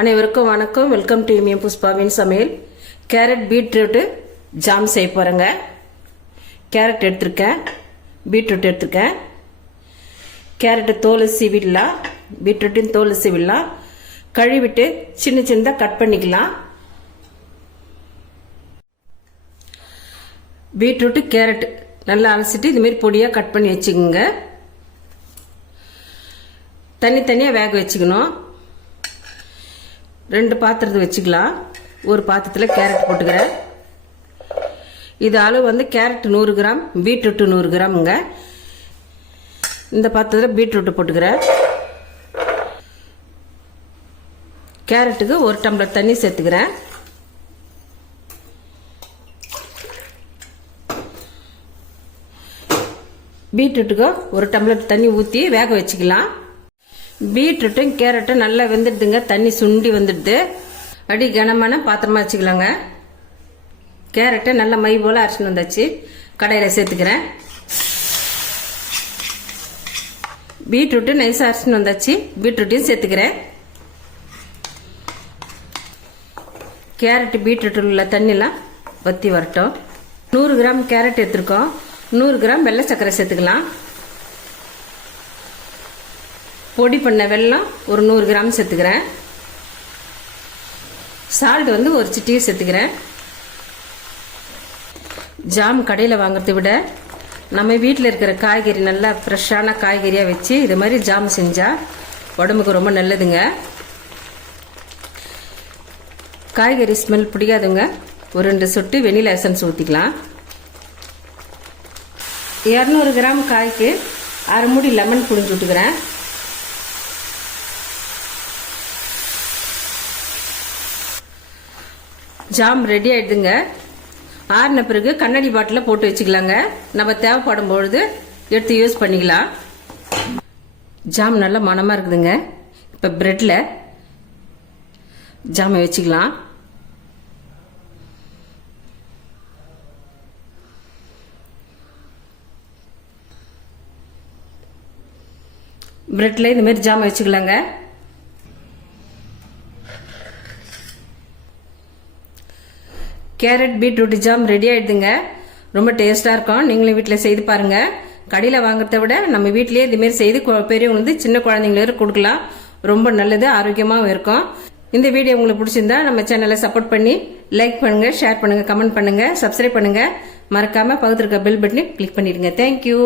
அனைவருக்கும் வணக்கம். Welcome to M புஷ்பாவின் சமையல். கேரட் பீட்ரூட் ஜாம் செய்ய போகிறேங்க. கேரட் எடுத்திருக்கேன், பீட்ரூட் எடுத்திருக்கேன். கேரட்டு தோல் சீவிடலாம், பீட்ரூட்டின் தோல் சீவிடலாம். கழுவிட்டு சின்ன சின்னதாக கட் பண்ணிக்கலாம். பீட்ரூட்டு கேரட் நல்லா அலசிட்டு இதுமாரி பொடியாக கட் பண்ணி வச்சுக்கோங்க. தனித்தனியாக வேக வச்சுக்கணும். 2 பாத்திரத்தை வச்சுக்கலாம். ஒரு பாத்திரத்தில் கேரட் போட்டுக்கிறேன். இது அளவு வந்து கேரட் 100 கிராம், பீட்ரூட் 100 கிராமுங்க. இந்த பாத்திரத்தில் பீட்ரூட்டு போட்டுக்கிறேன். கேரட்டுக்கு 1 டம்ளர் தண்ணி சேர்த்துக்கிறேன். பீட்ரூட்டுக்கு 1 டம்ளர் தண்ணி ஊற்றி வேக வச்சுக்கலாம். பீட்ரூட்டும் கேரட்டும் நல்லா வெந்துடுதுங்க. தண்ணி சுண்டி வந்துடுது. அடி கனமான பாத்திரமா வச்சுக்கலாங்க. கேரட்டை நல்லா மை போல அரைச்சின்னு வந்தாச்சு. கடையில் சேர்த்துக்கிறேன். பீட்ரூட்டு நைஸாக அரைச்சின்னு வந்தாச்சு. பீட்ரூட்டையும் சேர்த்துக்கிறேன். கேரட்டு பீட்ரூட்டில் உள்ள தண்ணிலாம் வற்றி வரட்டும். 100 கிராம் கேரட் எடுத்துருக்கோம். 100 கிராம் வெள்ளை சர்க்கரை சேர்த்துக்கலாம். பொடி பண்ண வெல்லம் ஒரு 100 கிராம் சேர்த்துக்கிறேன். சால்ட் வந்து ஒரு சிட்டியை சேர்த்துக்கிறேன். ஜாம் கடையில் வாங்குறதை விட நம்ம வீட்டில் இருக்கிற காய்கறி நல்லா ஃப்ரெஷ்ஷான காய்கறியாக வச்சு இது மாதிரி ஜாம் செஞ்சால் உடம்புக்கு ரொம்ப நல்லதுங்க. காய்கறி ஸ்மெல் பிடிக்காதுங்க. ஒரு 2 சொட்டு வெனிலா எசன்ஸ் ஊற்றிக்கலாம். 200 கிராம் காய்க்கு 1/2 மூடி லெமன் புழிஞ்சு விட்டுக்கிறேன். ஜாம் ரெடி ஆயிடுதுங்க. ஆறின பிறகு கண்ணாடி பாட்டில் போட்டு வச்சுக்கலாங்க. நம்ம தேவைப்படும் பொழுது எடுத்து யூஸ் பண்ணிக்கலாம். ஜாம் நல்லா மணமா இருக்குதுங்க. இப்போ பிரெட்ல ஜாமை வச்சுக்கலாம். பிரெட்ல இந்த மாதிரி ஜாமை வச்சுக்கலாங்க. கேரட் பீட்ரூட் ஜாம் ரெடி ஆயிடுதுங்க. ரொம்ப டேஸ்டாக இருக்கும். நீங்களும் வீட்டில் செய்து பாருங்க. கடையில் வாங்குறத விட நம்ம வீட்டிலேயே இதுமாரி செய்து பெரியவங்க வந்து சின்ன குழந்தைங்களுக்கு கொடுக்கலாம். ரொம்ப நல்லது, ஆரோக்கியமாகவும் இருக்கும். இந்த வீடியோ உங்களுக்கு பிடிச்சிருந்தா நம்ம சேனலை சப்போர்ட் பண்ணி லைக் பண்ணுங்க, ஷேர் பண்ணுங்க, கமெண்ட் பண்ணுங்க, சப்ஸ்கிரைப் பண்ணுங்க. மறக்காம பக்கத்துல இருக்க பெல் பட்டனை கிளிக் பண்ணிடுங்க. தேங்க்யூ.